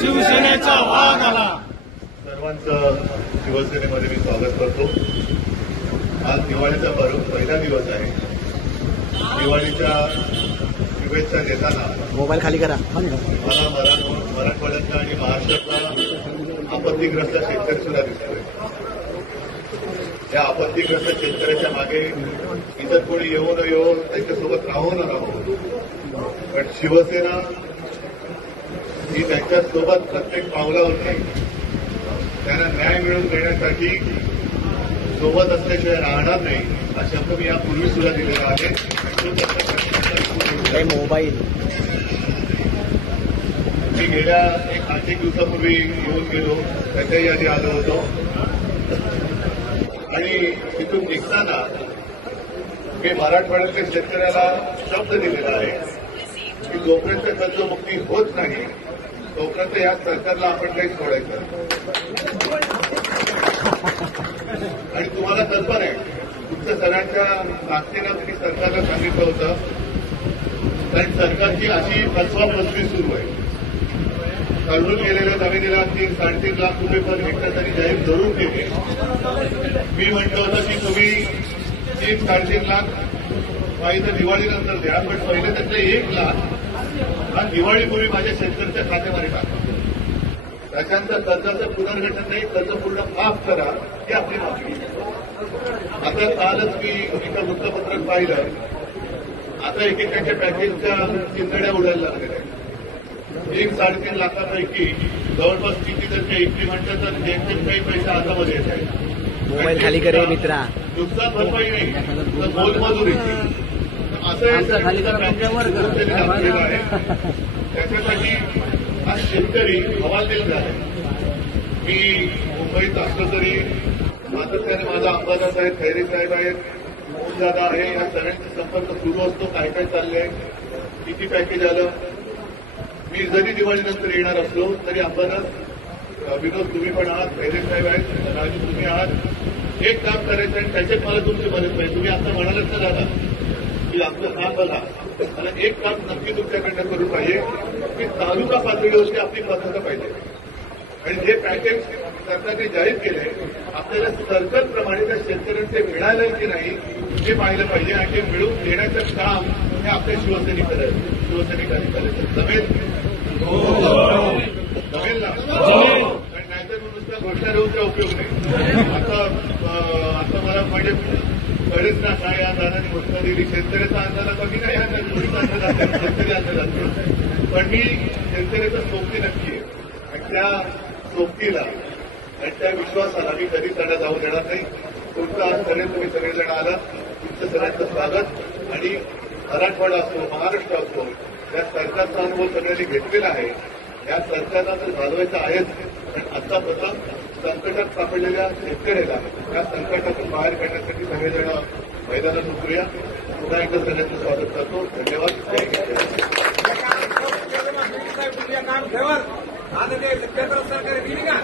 शिवसेनेचा वाघ आला. सर्वांचं शिवसेनेमध्ये मी स्वागत करतो. आज दिवाळीचा पहिला दिवस आहे. दिवाळीच्या शुभेच्छा देताना मोबाईल खाली करा. मला मराठवाड्यातला आणि महाराष्ट्रातला आपत्तीग्रस्त शेतकरी सुद्धा दिसतोय. या आपत्तीग्रस्त शेतकऱ्याच्या मागे इतर कोणी येऊ न येऊ, त्यांच्यासोबत राहू न राहू, पण शिवसेना ही त्यांच्यासोबत प्रत्येक पावलावरती त्यांना न्याय मिळवून देण्यासाठी सोबत असल्याशिवाय राहणार नाही, हा शब्द मी यापूर्वी सुद्धा दिलेला आहे. मोबाईल मी गेल्या आठ एक दिवसापूर्वी येऊन गेलो, त्याच्याही आधी आलो होतो आणि तिथून निघताना मी मराठवाड्यातल्या शेतकऱ्याला शब्द दिलेला आहे की जोपर्यंत कर्जमुक्ती होत नाही तोपर्यंत या सरकारला आपण काही सोडायचं. आणि तुम्हाला कल्पना आहे, तुमच्या सगळ्यांच्या ताकदीनं तुम्ही सरकारला सांगितलं होतं, कारण सरकारची अशी फसवाफसवी सुरू आहे. कर्जून गेलेल्या जमिनीला 3-3.5 लाख रुपये पर हेक्टर तरी जाहीर जरूर केले. मी म्हटलं होतं की तुम्ही 3-3.5 लाख पाहिजे दिवाळीनंतर द्या, पण पहिले त्यातले 1 लाख हा दिवाळीपूर्वी माझ्या शेतकऱ्याच्या खात्यामध्ये टाका. त्याच्यानंतर कर्जाचं पुनर्गठन नाही, कर्ज पूर्ण माफ करा, ही आपली मागणी. आता कालच मी एका वृत्तपत्रात पाहिलं, आता एकेकाच्या पॅकेजच्या चिंतड्या उडायला लागलेल्या आहेत. 3-3.5 लाखापैकी जवळपास किती जर इकली म्हणतात तर जेमतेम काही पैसे हातामध्ये येत आहेत. मोबाईल खाली करे मित्रा. नुकसान भरपाई नाही तर मोलमजुरी असं आहे. त्याच्यासाठी आज शेतकरी हवालदिल झाले. मी मुंबईत असलो तरी सातत्याने माझा अंबादास आहे, खैरे साहेब आहेत, मोहनदादा आहे, या सगळ्यांचा संपर्क सुरू असतो. काय काय चाललंय, किती पॅकेज आलं. मी जरी दिवाळीनंतर येणार असलो तरी अंबादास, विनोद तुम्ही पण आहात, खैरे साहेब आहेत, राजू तुम्ही आहात, एक काम करायचं आणि त्याच्यात मला तुमची मदत पाहिजे. तुम्ही आता म्हणालच ना दादा की आपलं काम बघा, मला एक काम नक्की तुमच्याकडनं करून पाहिजे की तालुका पातळीवरती आपली पद्धत पाहिजे. आणि जे पॅकेज सरकारने जाहीर केले आपल्याला सर्कलप्रमाणे त्या शेतकऱ्यांचे मिळालं की नाही हे पाहिलं पाहिजे. आणि ते मिळवून देण्याचं काम हे आपल्या शिवसैनिकांनी करायचं. जमेल ना? कारण नाहीतर नुसत्या घोषणा देऊनचा उपयोग नाही. आता मला म्हणजे कळेच ना काय या दादाने घोषणा दिली. शेतकऱ्याचा अंदाज कमी नाही, शेतकरी अंदाज असतो. पण मी शेतकऱ्याचं सोबती नक्की आहे आणि त्या सोबतीला आणि त्या विश्वासाला मी कधी त्यांना जाऊ देणार नाही. तुमचं आज सगळे तुम्ही सगळेजण आला, तुमचं सगळ्यांचं स्वागत. आणि मराठवाडा असो, महाराष्ट्र असो, या सरकारचा अनुभव सगळ्यांनी घेतलेला आहे. या सरकारला तर घालवायचं आहेच, पण आतापर्यंत संकटात सापडलेल्या शेतकऱ्याला या संकटातून बाहेर काढण्यासाठी सगळेजण मैदानात उतरूया. पुन्हा एकदा सगळ्यांचं स्वागत करतो. धन्यवाद. केंद्र सरकार दिली का